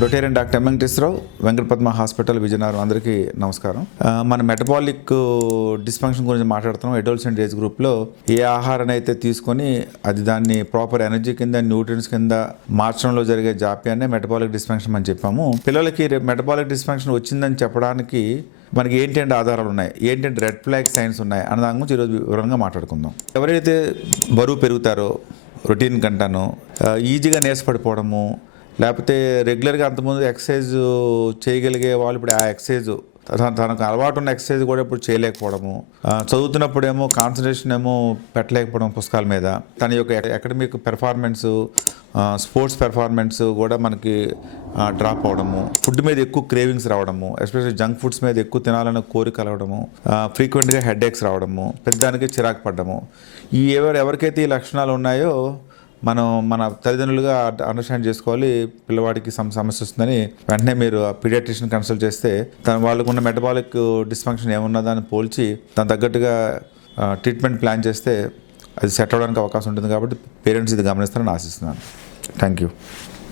Rotarian doctor M Venkateswararao, Venkatapadma hospital, Vizianagaram. అందరికీ నమస్కారం. మన మెటబాలిక్ డిస్ఫంక్షన్ గురించి మాట్లాడుతున్నాం. అడోలసెంట్ ఏజ్ గ్రూప్లో ఏ ఆహారాన్ని అయితే తీసుకొని అది దాన్ని ప్రాపర్ ఎనర్జీ కింద, న్యూట్రియన్స్ కింద మార్చడంలో జరిగే జాప్యాన్ని మెటబాలిక్ డిస్ఫంక్షన్ అని చెప్పాము. పిల్లలకి మెటబాలిక్ డిస్ఫంక్షన్ వచ్చిందని చెప్పడానికి మనకి ఏంటంటే ఆధారాలు ఉన్నాయి, ఏంటంటే రెడ్ ఫ్లాగ్ సైన్స్ ఉన్నాయి అన్న దాని గురించి ఈరోజు వివరంగా మాట్లాడుకుందాం. ఎవరైతే బరువు పెరుగుతారో రొటీన్ కంటాను, ఈజీగా నీరసపడిపోవడము, లేకపోతే రెగ్యులర్గా అంతకుముందు ఎక్సర్సైజ్ చేయగలిగే వాళ్ళు ఇప్పుడు ఆ ఎక్సర్సైజ్ తనకు అలవాటు ఉన్న ఎక్సర్సైజ్ కూడా ఇప్పుడు చేయలేకపోవడము, చదువుతున్నప్పుడేమో కాన్సన్ట్రేషన్ ఏమో పెట్టలేకపోవడం పుస్తకాల మీద, తన యొక్క అకాడమిక్ పెర్ఫార్మెన్స్, స్పోర్ట్స్ పెర్ఫార్మెన్స్ కూడా మనకి డ్రాప్ అవడము, ఫుడ్ మీద ఎక్కువ క్రేవింగ్స్ రావడము, ఎస్పెషల్లీ జంక్ ఫుడ్స్ మీద ఎక్కువ తినాలన్న కోరిక కలగడము, ఫ్రీక్వెంట్గా హెడేక్స్ రావడము, పెద్దదానికి చిరాకు పడ్డము. ఎవరికైతే ఈ లక్షణాలు ఉన్నాయో మన తల్లిదండ్రులుగా అండర్స్టాండ్ చేసుకోవాలి. పిల్లవాడికి సమస్య వస్తుందని వెంటనే మీరు పీడియాట్రిషియన్ కన్సల్ట్ చేస్తే వాళ్ళకు ఉన్న మెటబాలిక్ డిస్ఫంక్షన్ ఏమున్నదాన్ని పోల్చి దాని తగ్గట్టుగా ట్రీట్మెంట్ ప్లాన్ చేస్తే అది సెట్ అవ్వడానికి అవకాశం ఉంటుంది. కాబట్టి పేరెంట్స్ ఇది గమనిస్తారని ఆశిస్తున్నాను. Thank you.